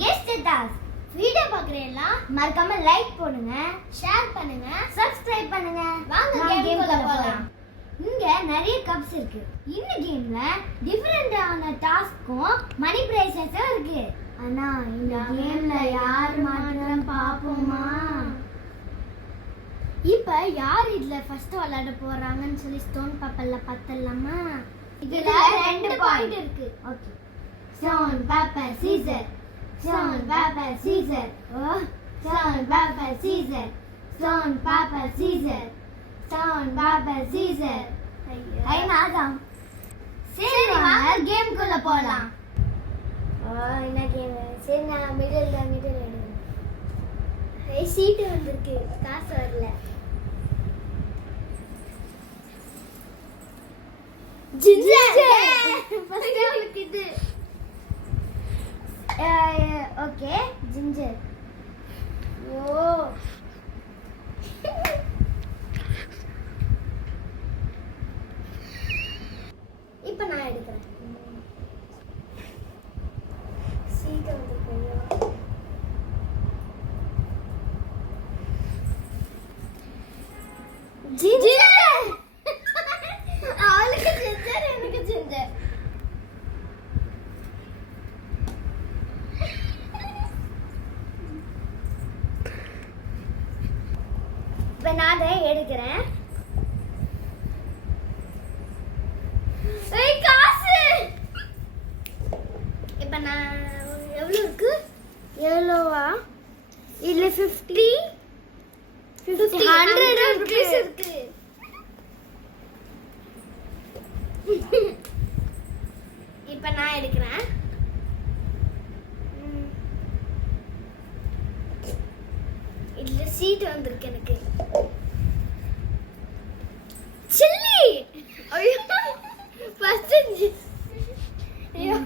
Guest task. Video பார்க்குறீங்களா? மறக்காம like போடுங்க, ஷேர் பண்ணுங்க, சப்ஸ்கிரைப் பண்ணுங்க. வாங்க கேம்குள்ள போலாம். இங்க நிறைய கப்ஸ் இருக்கு. இந்த கேம்ல டிஃபரெண்டான டாஸ்க்கும் மணி பிரைசஸும் இருக்கு. ஆனா இந்த கேம்ல யார் மாத்திரம் பாப்போமா? இப்ப யார் இதுல ஃபர்ஸ்ட் விளையாட போறாங்கன்னு சொல்லி ஸ்டோன் பேப்பர்ல பார்த்தலாமா? இதுல 2 பாயிண்ட் இருக்கு. Okay. Stone paper Caesar, stone paper Caesar. Stone paper Caesar, stone paper Caesar, stone paper Caesar. Time ஆகும். சரி வாங்க கேம்குள்ள போலாம். என்ன கேம்? சரி நான் மிடில் எடுங்க. சீட்டு வந்திருக்கு, காசு வரல. Okay ginger. ஓ இப்ப நான் எடுக்கிறேன். சீட்டு வந்து ஜிஞ்சர். அவளுக்கு ஜிஞ்சர், எனக்கு ஜிஞ்சர். இப்ப நான் அதை எடுக்கிறேன். காசு இப்ப நான் எவ்வளவு இருக்கு? எவ்வளவா? இல்ல 50 100 rupees இருக்கு. இப்ப நான் எடுக்கிறேன். இதுல சீட் வந்திருக்கு எனக்கு. சில்லி. ஐயோ ஃபர்ஸ்ட் ஐயோ.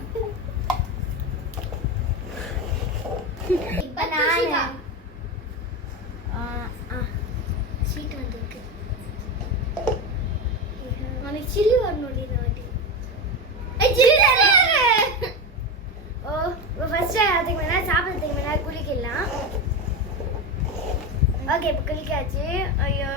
இப்ப நான் சீட் வந்திருக்கு. எனக்கு சில்லி வரணும் இந்த வாட்டி. ஓ ஃபர்ஸ்ட் அதுக்கு மேல சாப்பிடுறதுக்கு மேல குளிக்கலாம். ஓகே இப்ப குளிக்காச்சு. ஐயோ